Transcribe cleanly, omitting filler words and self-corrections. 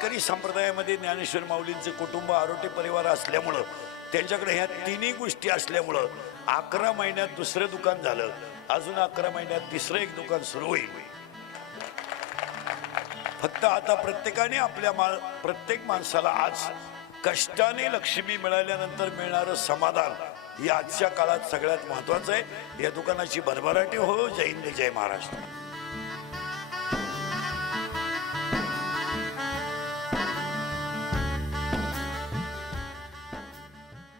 वारकरी संप्रदायामध्ये ज्ञानेश्वर माऊलींचे कुटुंब आरोटे परिवार असल्यामुळं त्यांच्याकडे ह्या तिन्ही गोष्टी असल्यामुळं 11 महिन्यात दुसरं दुकान झालं, अजून 11 महिन्यात तिसरं एक दुकान सुरू होईल. फक्त आता प्रत्येकाने प्रत्येक माणसाला आज कष्टाने लक्ष्मी मिळाल्यानंतर मिळणारं समाधान हे आजच्या काळात सगळ्यात महत्वाचं आहे. या दुकानाची भरभराटी हो. जय हिंद, जय महाराष्ट्र.